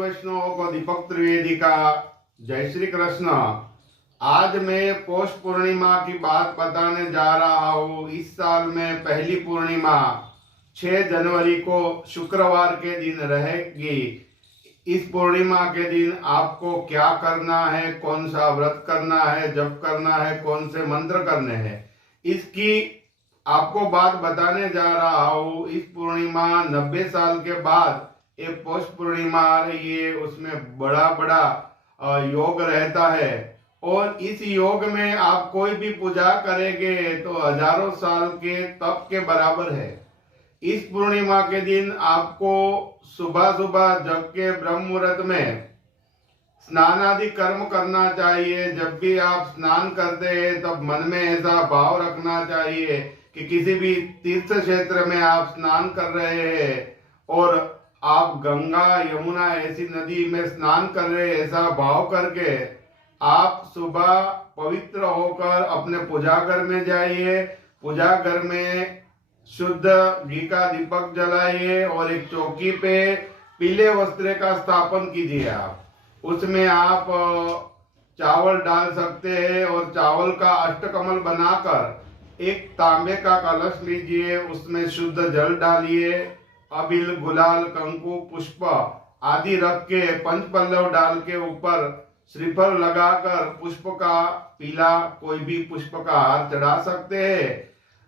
वैष्णवों को दीपक त्रिवेदी का जय श्री कृष्ण। आज मैं पौष पूर्णिमा की बात बताने जा रहा हूँ। इस साल में पहली पूर्णिमा 6 जनवरी को शुक्रवार के दिन रहेगी। इस पूर्णिमा के दिन आपको क्या करना है, कौन सा व्रत करना है, जप करना है, कौन से मंत्र करने हैं, इसकी आपको बात बताने जा रहा हूँ। इस पूर्णिमा 90 साल के बाद एक पौष पूर्णिमा आ रही है, उसमें बड़ा योग रहता है और इस योग में आप कोई भी पूजा करेंगे तो हजारों साल के तप के बराबर है। इस पूर्णिमा के दिन आपको सुबह सुबह जग के ब्रह्म मुहूर्त में स्नान आदि कर्म करना चाहिए। जब भी आप स्नान करते हैं तब मन में ऐसा भाव रखना चाहिए कि किसी भी तीर्थ क्षेत्र में आप स्नान कर रहे हैं और आप गंगा यमुना ऐसी नदी में स्नान कर रहे हैं, ऐसा भाव करके आप सुबह पवित्र होकर अपने पूजा घर में जाइए। पूजा घर में शुद्ध घी का दीपक जलाइए और एक चौकी पे पीले वस्त्र का स्थापन कीजिए। आप उसमें आप चावल डाल सकते हैं और चावल का अष्टकमल बनाकर एक तांबे का कलश लीजिए, उसमें शुद्ध जल डालिए, अबील गुलाल कंकु पुष्प आदि रख के पंचपल्लव डाल के ऊपर श्रीफल लगाकर पुष्प का पीला कोई भी पुष्प का हार चढ़ा सकते हैं।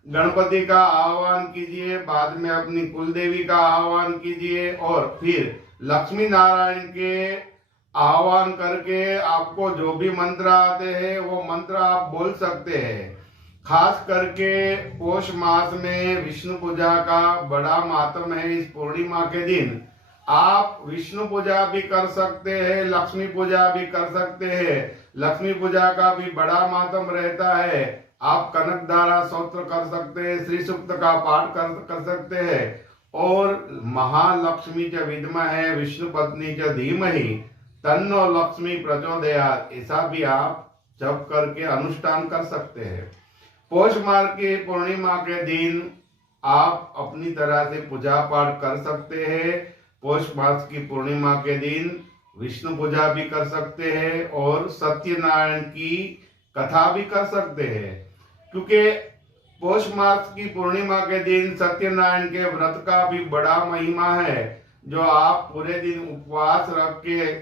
गणपति का आह्वान कीजिए, बाद में अपनी कुल देवी का आह्वान कीजिए और फिर लक्ष्मी नारायण के आह्वान करके आपको जो भी मंत्र आते हैं वो मंत्र आप बोल सकते हैं। खास करके पौष मास में विष्णु पूजा का बड़ा मातम है। इस पूर्णिमा के दिन आप विष्णु पूजा भी कर सकते हैं, लक्ष्मी पूजा भी कर सकते हैं। लक्ष्मी पूजा का भी बड़ा मातम रहता है। आप कनकधारा स्तोत्र कर सकते हैं, श्री सूक्त का पाठ कर सकते हैं और महालक्ष्मी च विद्महे विष्णु पत्नी च धीमहि तन्नो लक्ष्मी प्रचोदयात् ऐसा भी आप जप करके अनुष्ठान कर सकते हैं। पौष मास की पूर्णिमा के दिन आप अपनी तरह से पूजा पाठ कर सकते हैं। पौष मास की पूर्णिमा के दिन विष्णु पूजा भी कर सकते हैं और सत्यनारायण की कथा भी कर सकते हैं, क्योंकि पौष मास की पूर्णिमा के दिन सत्यनारायण के व्रत का भी बड़ा महिमा है। जो आप पूरे दिन उपवास रख के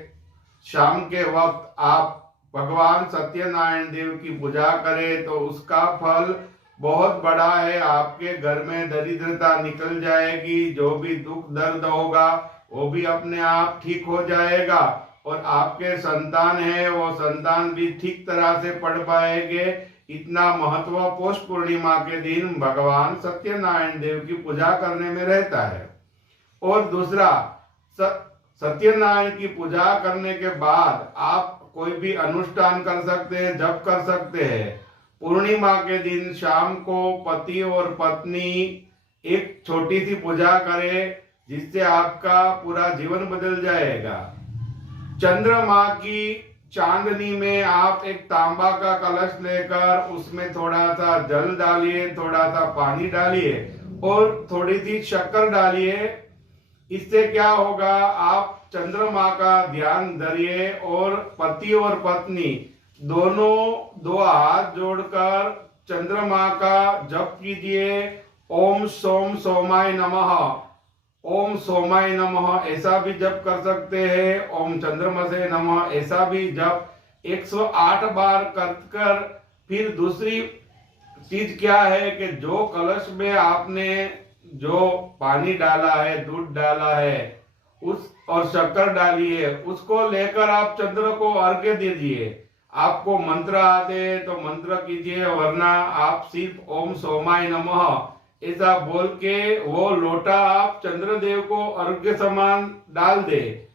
शाम के वक्त आप भगवान सत्यनारायण देव की पूजा करें तो उसका फल बहुत बड़ा है। आपके घर में दरिद्रता निकल जाएगी, जो भी दुख दर्द होगा वो भी अपने आप ठीक हो जाएगा और आपके संतान है वो संतान भी ठीक तरह से पढ़ पाएंगे। इतना महत्व पौष पूर्णिमा के दिन भगवान सत्यनारायण देव की पूजा करने में रहता है। और दूसरा, सत्यनारायण की पूजा करने के बाद आप कोई भी अनुष्ठान कर सकते हैं, जप कर सकते हैं। पूर्णिमा के दिन शाम को पति और पत्नी एक छोटी सी पूजा करें, जिससे आपका पूरा जीवन बदल जाएगा। चंद्रमा की चांदनी में आप एक तांबा का कलश लेकर उसमें थोड़ा सा जल डालिए, थोड़ा सा पानी डालिए और थोड़ी सी शक्कर डालिए। इससे क्या होगा, आप चंद्रमा का ध्यान धरिए और पति और पत्नी दोनों दो हाथ जोड़कर चंद्रमा का जप कीजिए। ओम सोम सोमाय नमः, ओम सोमाय नमः ऐसा भी जप कर सकते हैं। ओम चंद्रमसे नमः ऐसा भी जप 108 बार कर फिर दूसरी चीज क्या है कि जो कलश में आपने जो पानी डाला है, दूध डाला है उस और शक्कर डाली है, उसको लेकर आप चंद्र को अर्घ्य दीजिए। आपको मंत्र आते तो मंत्र कीजिए, वरना आप सिर्फ ओम सोमाय नमः ऐसा बोल के वो लोटा आप चंद्रदेव को अर्घ्य समान डाल दे,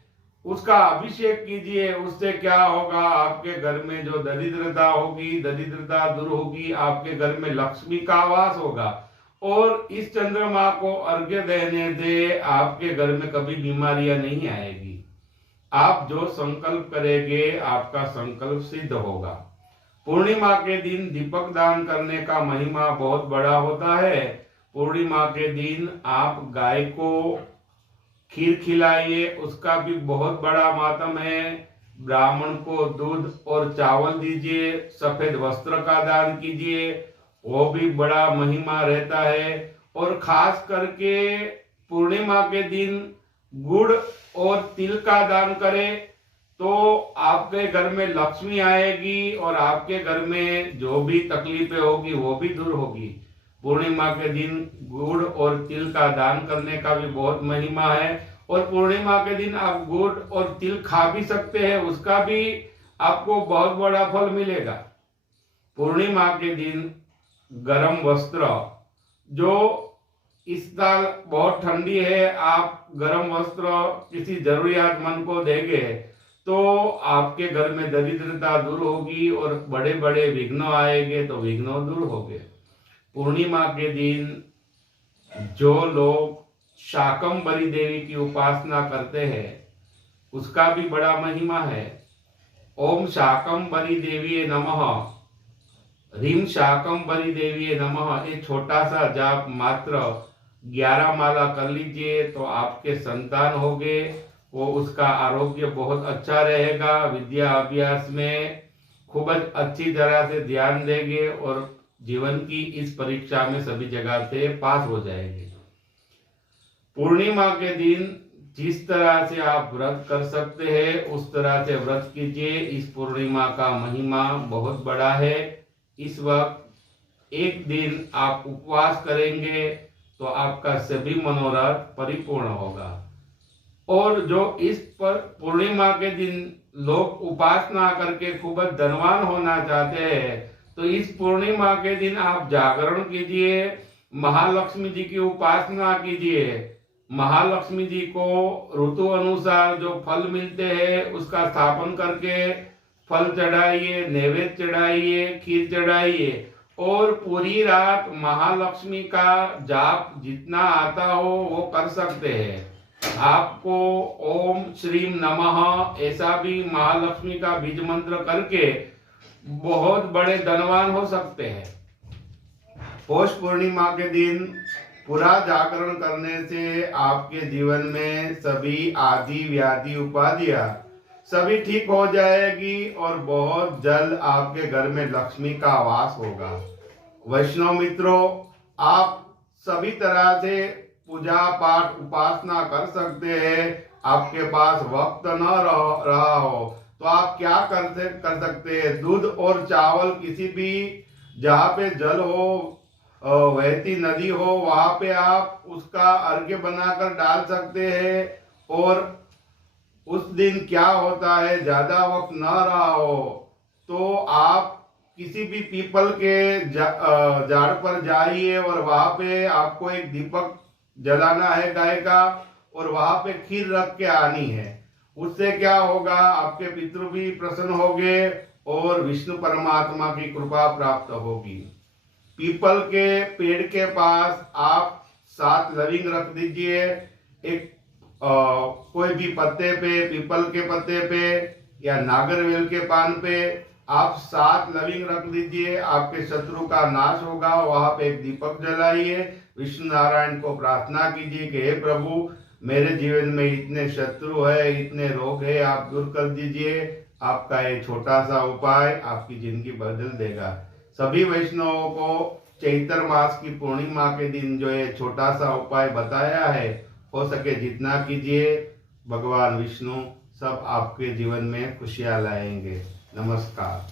उसका अभिषेक कीजिए। उससे क्या होगा, आपके घर में जो दरिद्रता होगी दरिद्रता दूर होगी, आपके घर में लक्ष्मी का वास होगा और इस चंद्रमा को अर्घ्य देने से आपके घर में कभी बीमारियां नहीं आएगी। आप जो संकल्प करेंगे आपका संकल्प सिद्ध होगा। पूर्णिमा के दिन दीपक दान करने का महिमा बहुत बड़ा होता है। पूर्णिमा के दिन आप गाय को खीर खिलाइए, उसका भी बहुत बड़ा मातम है। ब्राह्मण को दूध और चावल दीजिए, सफेद वस्त्र का दान कीजिए, वो भी बड़ा महिमा रहता है। और खास करके पूर्णिमा के दिन गुड़ और तिल का दान करें तो आपके घर में लक्ष्मी आएगी और आपके घर में जो भी तकलीफें होगी वो भी दूर होगी। पूर्णिमा के दिन गुड़ और तिल का दान करने का भी बहुत महिमा है। और पूर्णिमा के दिन आप गुड़ और तिल खा भी सकते हैं, उसका भी आपको बहुत बड़ा फल मिलेगा। पूर्णिमा के दिन गरम वस्त्र, जो इस साल बहुत ठंडी है, आप गरम वस्त्र किसी जरूरियातमंद को देंगे तो आपके घर में दरिद्रता दूर होगी और बड़े बड़े विघ्न आएंगे तो विघ्न दूर होंगे। पूर्णिमा के दिन जो लोग शाकंभरी देवी की उपासना करते हैं उसका भी बड़ा महिमा है। ओम शाकंभरी देवी नमः, ह्रीं शाकंभरी देवी नमः, ये छोटा सा जाप मात्र 11 माला कर लीजिए तो आपके संतान होंगे, वो उसका आरोग्य बहुत अच्छा रहेगा, विद्या अभ्यास में खूब अच्छी तरह से ध्यान देंगे और जीवन की इस परीक्षा में सभी जगह से पास हो जाएंगे। पूर्णिमा के दिन जिस तरह से आप व्रत कर सकते हैं उस तरह से व्रत कीजिए। इस पूर्णिमा का महिमा बहुत बड़ा है। इस वक्त एक दिन आप उपवास करेंगे तो आपका सभी मनोरथ परिपूर्ण होगा। और जो इस पर पूर्णिमा के दिन लोग उपासना करके खूब धनवान होना चाहते हैं तो इस पूर्णिमा के दिन आप जागरण कीजिए, महालक्ष्मी जी की उपासना कीजिए। महालक्ष्मी जी को ऋतु अनुसार जो फल मिलते हैं उसका स्थापन करके फल चढ़ाइए, नैवेद्य चढ़ाइए, खीर चढ़ाइए और पूरी रात महालक्ष्मी का जाप जितना आता हो वो कर सकते हैं। आपको ओम श्रीम नमः ऐसा भी महालक्ष्मी का बीज मंत्र करके बहुत बड़े धनवान हो सकते हैं। पौष पूर्णिमा के दिन पूरा जागरण करने से आपके जीवन में सभी आदि व्याधि उपाधियां सभी ठीक हो जाएगी और बहुत जल्द आपके घर में लक्ष्मी का वास होगा। वैष्णव मित्रों, आप सभी तरह से पूजा पाठ उपासना कर सकते हैं। आपके पास वक्त न रहा हो तो आप क्या कर सकते हैं, दूध और चावल किसी भी जहाँ पे जल हो, बहती नदी हो, वहां पे आप उसका अर्घ्य बनाकर डाल सकते हैं। और उस दिन क्या होता है, ज्यादा वक्त न रहा हो तो आप किसी भी पीपल के झाड़ पर जाइए और वहां पे आपको एक दीपक जलाना है गाय का और वहां पे खीर रख के आनी है। उससे क्या होगा, आपके पितृ भी प्रसन्न होंगे और विष्णु परमात्मा की कृपा प्राप्त होगी। पीपल के पेड़ के पास आप 7 लविंग रख दीजिए। एक कोई भी पत्ते पे, पीपल के पत्ते पे या नागरवेल के पान पे आप 7 लविंग रख दीजिए। आपके शत्रु का नाश होगा। वहां पे एक दीपक जलाइए, विष्णु नारायण को प्रार्थना कीजिए कि हे प्रभु, मेरे जीवन में इतने शत्रु है, इतने रोग है, आप दूर कर दीजिए। आपका ये छोटा सा उपाय आपकी जिंदगी बदल देगा। सभी वैष्णवों को चैत्र मास की पूर्णिमा के दिन जो ये छोटा सा उपाय बताया है, हो सके जितना कीजिए। भगवान विष्णु सब आपके जीवन में खुशियां लाएंगे। नमस्कार।